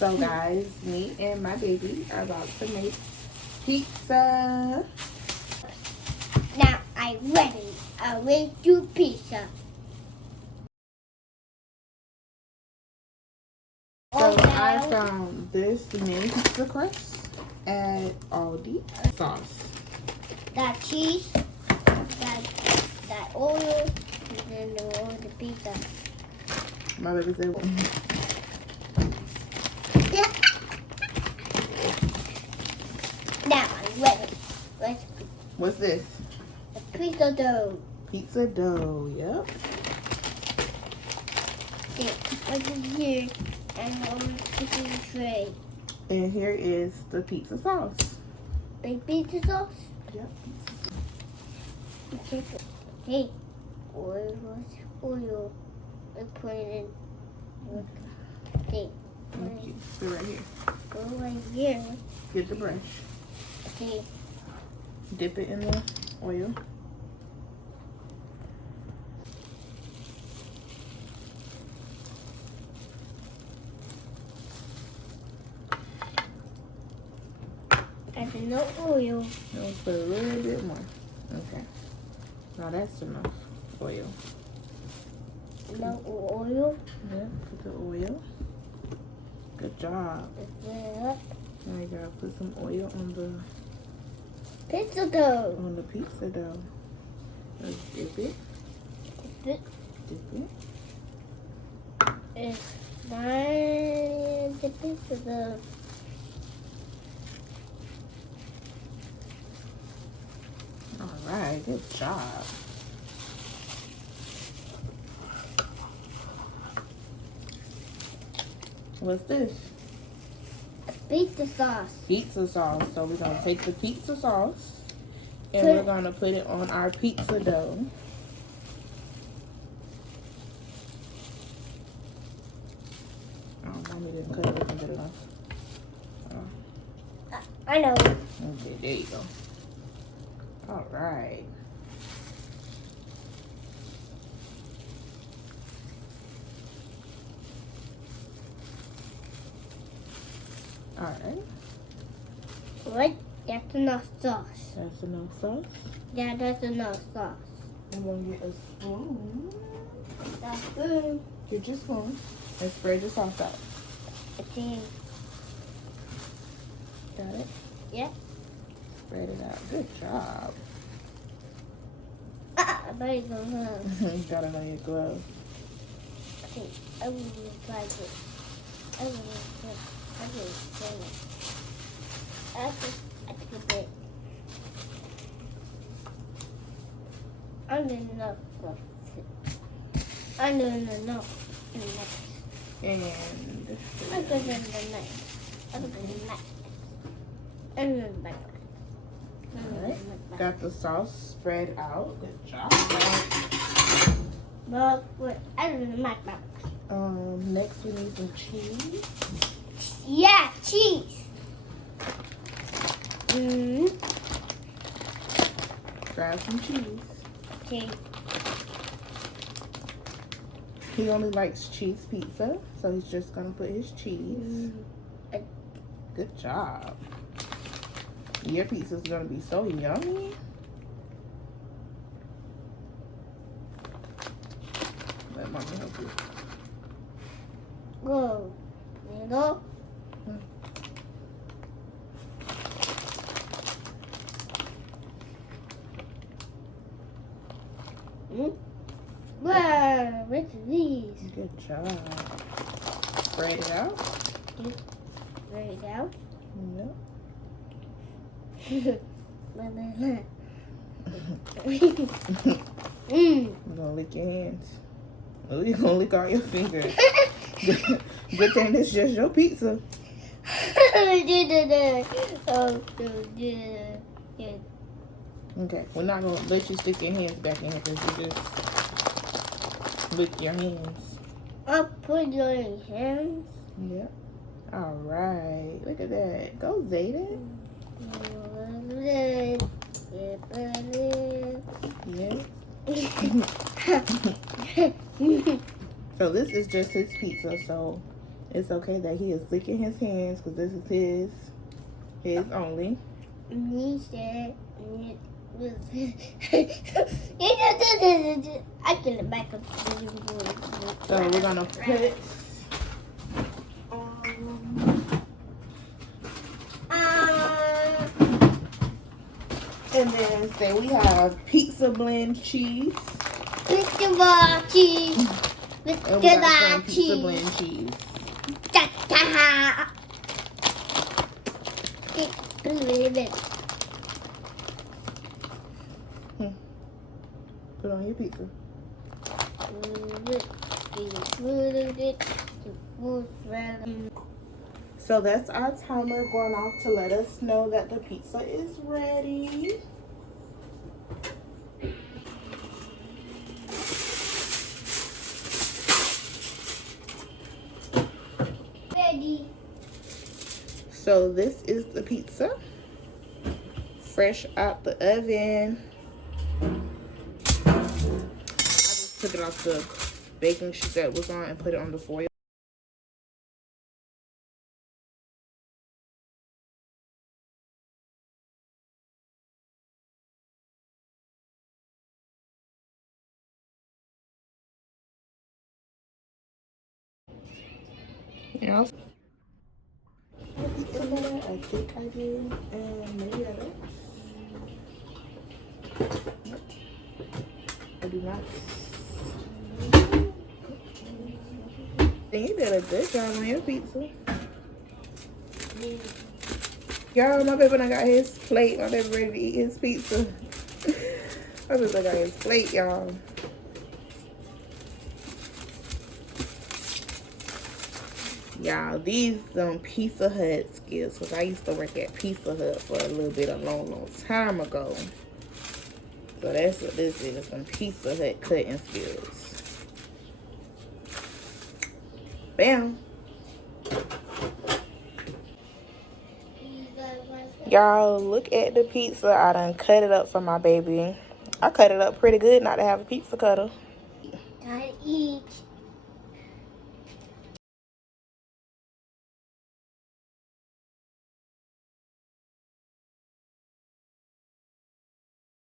So guys, me and my baby are about to make pizza. Now I'm ready. I will do pizza. So I found this mini pizza crust at Aldi. Sauce. That cheese, that oil, and then the pizza. My baby said, Yeah. Now I'm ready. Let's go. what's this? The pizza dough. Pizza dough, yep. Okay, what's in here? And on the pizza tray. And here is the pizza sauce. Big pizza sauce. Yep. Okay. Hey, oil. I put it in. Okay. Thank you. Put it right here. Go right here. Get the brush. Okay. Dip it in the oil. That's no oil. I'll put a little bit more. Okay. Now that's enough oil. No oil. Yeah, put the oil. Good job. Yeah. Now you gotta put some oil on Pizza dough. the pizza dough. Let's dip it. It Dip it. is the pizza dough. Alright, good job. What's this? Pizza sauce. Pizza sauce. So we're gonna take the pizza sauce and Put- we're gonna put it on our pizza dough. Oh, mommy didn't cut it good enough. I know. Okay, there you go. Alright. Alright. What? That's enough sauce. That's enough sauce. Yeah, that's enough sauce. I'm gonna get a spoon. That's good. Get your spoon and spread your sauce out. Okay. Got it? Yeah. Spread it out. Good job. I better go home. You got it on your glove. Okay. I will try this. I will try it. I take a bit. I'm doing enough. I'm doing enough. And I'm doing enough. I'm doing enough. I'm doing enough. alright. Got the sauce spread out. Good job. But I don't know. Next we need some cheese. Yeah, cheese. Grab some cheese. Okay. He only likes cheese pizza, so he's just gonna put his cheese. Good job. Your pizza's gonna be so yummy. Let mommy help you. Go. You go. Wow, what's these? Good job. Spread it out. Write it out. Yep. You're gonna lick your hands. Oh, you're gonna lick all your fingers. Good thing it's just your pizza. Okay, we're not gonna let you stick your hands back in here because you just lick your hands. I'll put your hands. Yep. All right. Look at that. Go, Zayden. Yes. So this is just his pizza. So It's okay that he is licking his hands because this is his only. He said, I get it back up. So we're gonna put and then say we have pizza blend cheese. Mr. Cheese. And we got some Mr. pizza Cheese. blend cheese. Put on your pizza. So that's our timer going off to let us know that the pizza is ready. Ready. So this is the pizza, fresh out the oven. I just took it off the baking sheet that was on and put it on the foil. Yeah. I think I do, and maybe I don't. I do not. And you did a good job on your pizza. Y'all, my baby done got his plate. My baby ready to eat his pizza. My baby done got his plate, y'all. Y'all, these Pizza Hut skills, because I used to work at Pizza Hut for a little bit, a long time ago. So that's what this is, some Pizza Hut cutting skills. Bam. Y'all, look at the pizza. I done cut it up for my baby. I cut it up pretty good not to have a pizza cutter. Gotta eat.